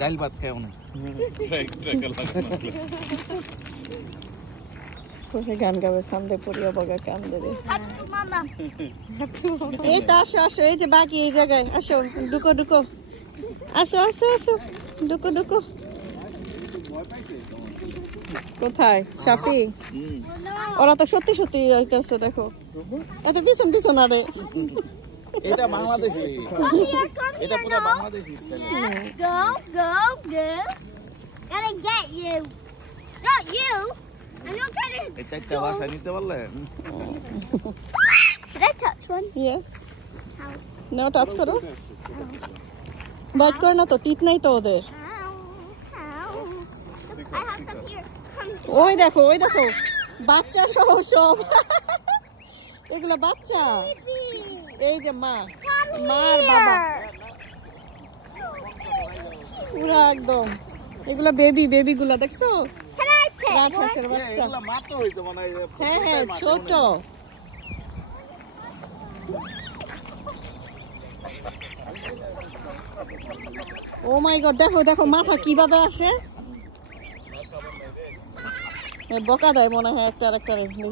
ডাল ভাত খাও না গান গাবে কান্দে পড়িয়া বগা কান্দে রে এই তো আসো আসো এই যে বাকি এই জায়গায় আসো ঢুকো ঢুকো আসো আসো আসো ঢুকো ঢুকো কোথায় সাফি ওরা তো সত্যি সত্যি আইতেছে দেখো এত পিছন পিছন আরে এটা বাংলাদেশি এটা পুরো Bangladeshi style Go, go, go. Gotta get you. Not you. I'm not gonna. এই চারটা ভাষা নিতে পারলে Should I touch one? Yes now touch করো বাইট করো না তো টিট নাই তো ওদের Ow. Ow. Look, I have some here. Come. ওই দেখো বাচ্চা সহ সব এগুলা বাচ্চা এই যে মা মার বাবা পুরো একদম এগুলা বেবি গুলা দেখছো Can I pet one? রাজহাঁসের বাচ্চা এগুলা মাত্র হইছে মনে হয় হ্যাঁ ছোট ও মাই গড দেখো মাথা কিভাবে আসে বকা দেয় মনে হয় একটা আরেকটা দেখি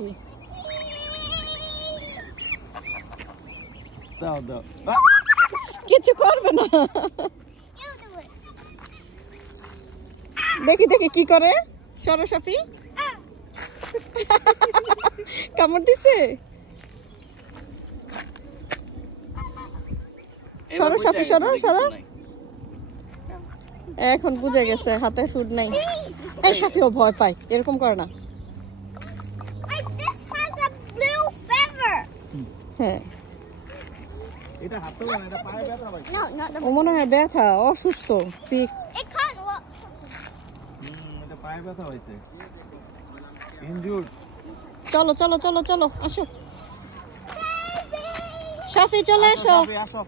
দাও দাও কিছু করবে না You do it. দেখি কি করে সরসাফি কামড় দিছে সরসাফি সরো এখন বুঝে গেছে হাতে ফুড নাই এই সাফিও ভয় পায় এরকম করে না This has a blue feather. হ্যাঁ এটা হাতে না এটা পায়ে ব্যথা ভাই No, not the. ও মনে হয় ব্যথা অসুস্থ সিক It can't walk. এটা পায়ে ব্যথা হইছে ইনজুর্ড চলো আসো সাফি চলে এসো আসো